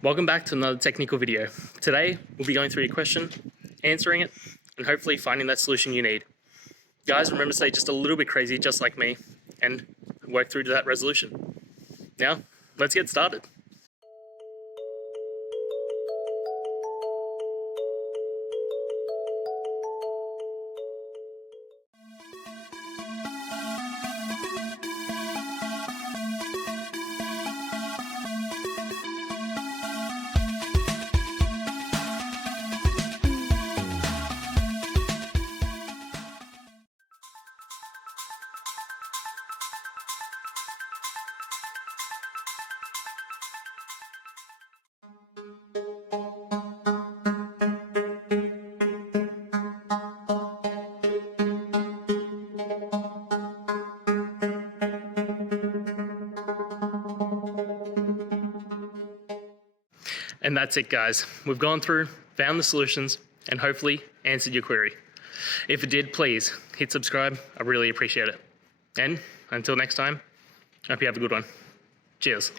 Welcome back to another technical video. Today, we'll be going through your question, answering it, and hopefully finding that solution you need. Guys, remember to stay just a little bit crazy, just like me, and work through to that resolution. Now, let's get started. And that's it, guys. We've gone through, found the solutions, and hopefully answered your query. If it did, please hit subscribe. I really appreciate it. And until next time, I hope you have a good one. Cheers.